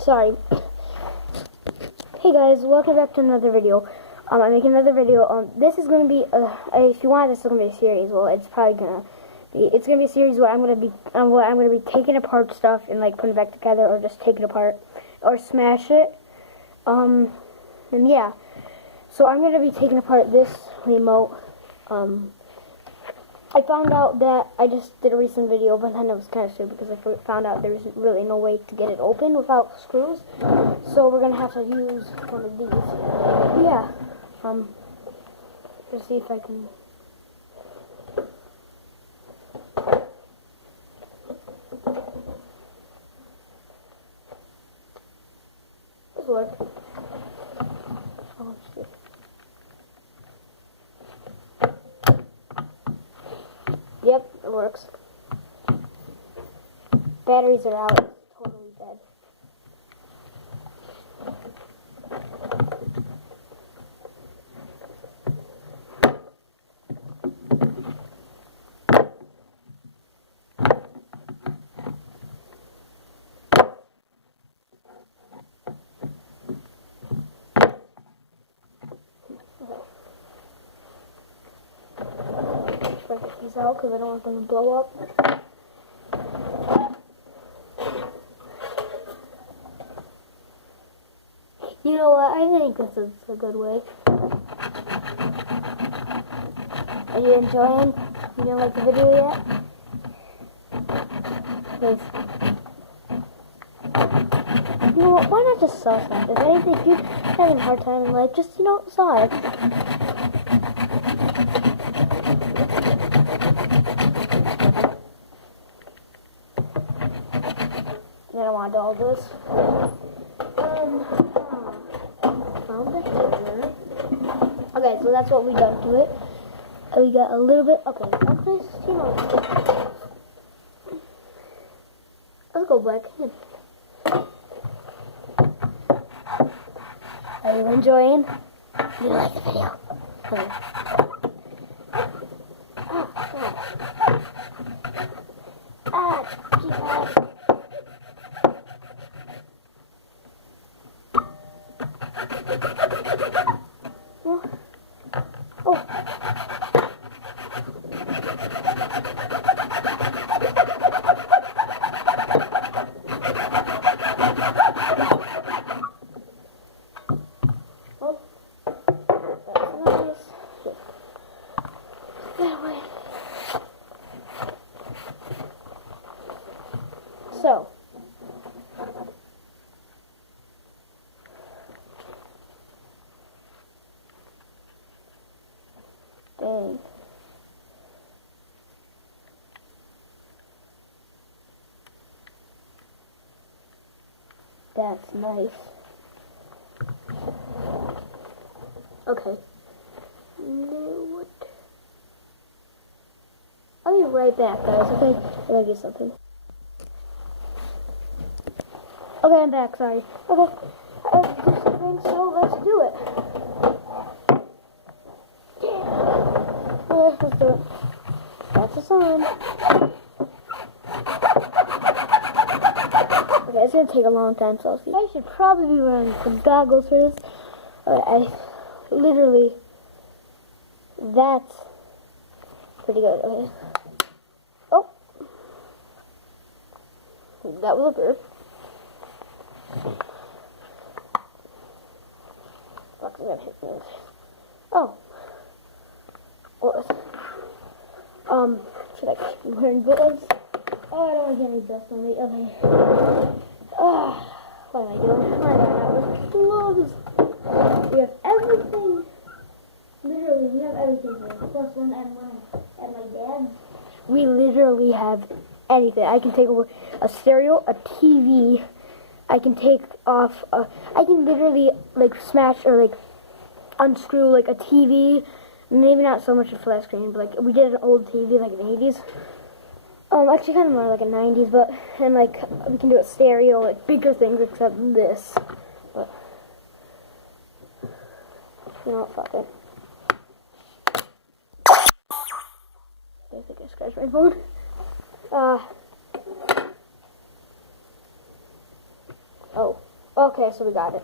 Sorry. Hey guys, welcome back to another video. I'm making another video. This is gonna be if you want, this is gonna be a series. Well, it's probably gonna be. It's gonna be a series where I'm gonna be taking apart stuff and like putting it back together, or just take it apart, or smash it. And yeah. So I'm gonna be taking apart this remote. I found out that I just did a recent video, but then it was kind of stupid because I found out there was really no way to get it open without screws. So we're gonna have to use one of these. Yeah. Let's see if I can. This works. Oh, let's see. Yep, it works. Batteries are out. It's totally dead. Try to get these out because I don't want them to blow up. You know what? I think this is a good way. Are you enjoying? You didn't like the video yet? Please. You know what? Why not just saw stuff? If anything, if you're having a hard time in life, just, saw it. I don't want to do all this. Found the hanger. Okay, so that's what we done to it. And we got a little bit. Okay, let's go back in. Are you enjoying? You like the video? Okay. Jesus. So, dang. That's nice. Okay. What? I'll be right back, guys. Okay, I gotta get something. Okay, I'm back, sorry. Okay, I have to do something, so let's do it. Yeah. Okay, let's do it. That's a sign. Okay, it's gonna take a long time, so I'll see. I should probably be wearing some goggles for this. I literally, that's pretty good. Okay. Oh. That was a bird. Fuck, I'm gonna hit me. Oh. What? Should I keep wearing gloves? Oh, I don't want to get any dust on me. Okay. What am I doing? Why am I not wearing gloves? We have everything. Literally, we have everything here. Plus one and one at my dad's. We literally have anything. I can take a stereo, a TV. I can take off, I can literally, like, smash or, like, unscrew, like, a TV. Maybe not so much a flat screen, but, like, we did an old TV, like, in the 80s. Actually, kind of more like a 90s, but, and, like, we can do a stereo, like, bigger things except this. But, you know what, fuck it. I think I scratched my phone. Oh. Okay, so we got it.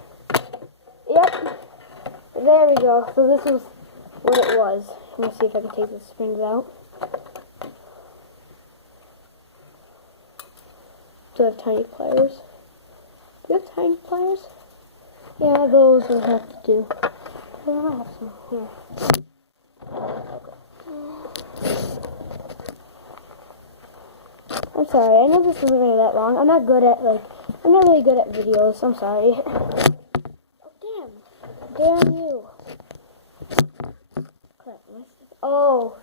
Yep. There we go. So this is what it was. Let me see if I can take the springs out. Do I have tiny pliers? Do you have tiny pliers? Yeah, those will have to do. I might have some here. I'm sorry, I know this isn't really that long. I'm not really good at videos. I'm sorry. Oh, damn you. Crap. Oh.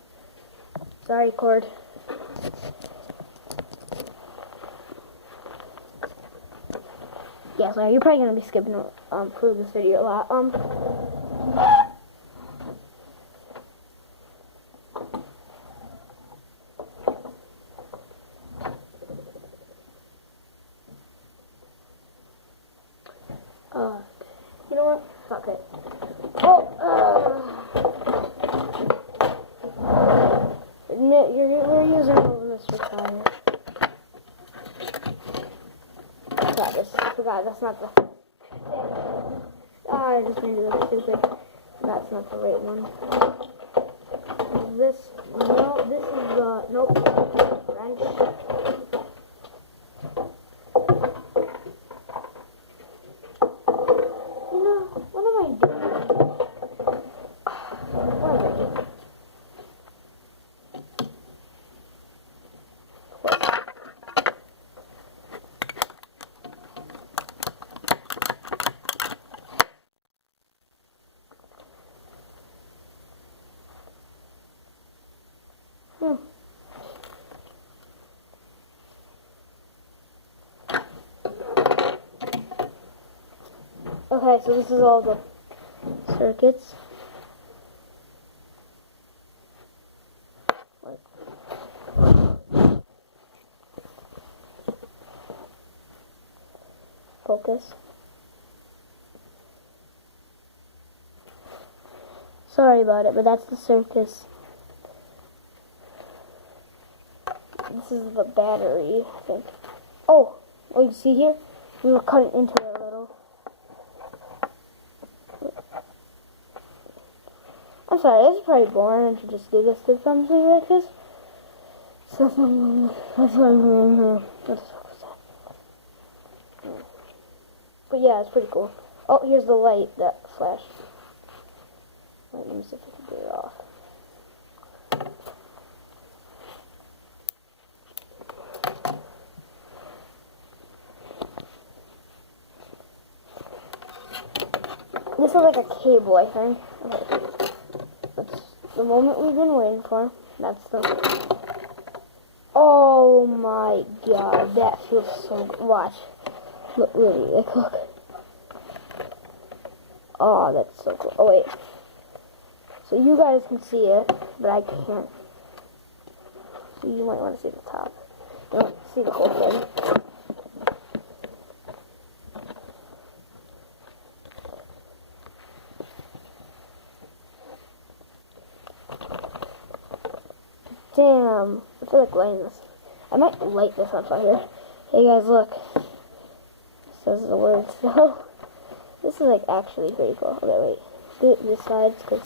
Sorry, cord. Yeah, sorry, you're probably gonna be skipping through this video a lot. You know what? Fuck it. We're using all of this for fire. Forgot, that's not the... I just made it look stupid. That's not the right one. This is the... Nope. Wrench. What am I doing? What am I doing? Okay, so this is all the circuits. Focus. Sorry about it, but that's the circus. This is the battery, I think. Oh, you see here? We were cutting into it a little. I'm sorry, this is probably boring to just do this to something like this. What the fuck was that? But yeah, it's pretty cool. Oh, here's the light that flashed. Wait, let me see if I can get it off. This is like a cable, I think. Okay. That's the moment we've been waiting for. That's the... Oh my god, that feels so good. Watch. Look, really, look. Oh, that's so cool. Oh, wait. So you guys can see it, but I can't. So you might want to see the top. You don't see the whole thing. Damn, I feel like lighting this. I might light this on fire. Hey guys, look. It says the word, so this is like actually pretty cool. Okay, wait. Do it this side, cause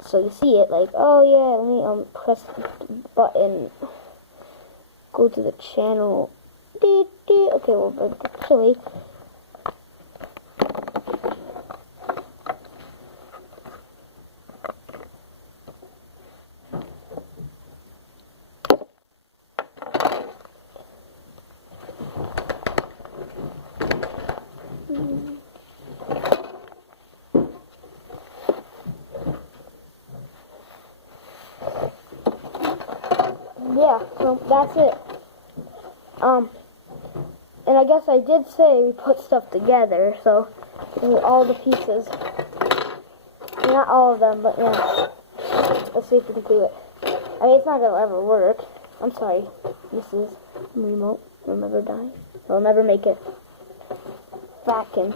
so you see it like, oh yeah, let me press the button. Go to the channel. Okay, well, actually. Yeah, so that's it. And I guess I did say we put stuff together, so all the pieces. Not all of them, but yeah. Let's see if we can do it. I mean, it's not gonna ever work. I'm sorry. This is remote. It'll never die. It'll never make it back in.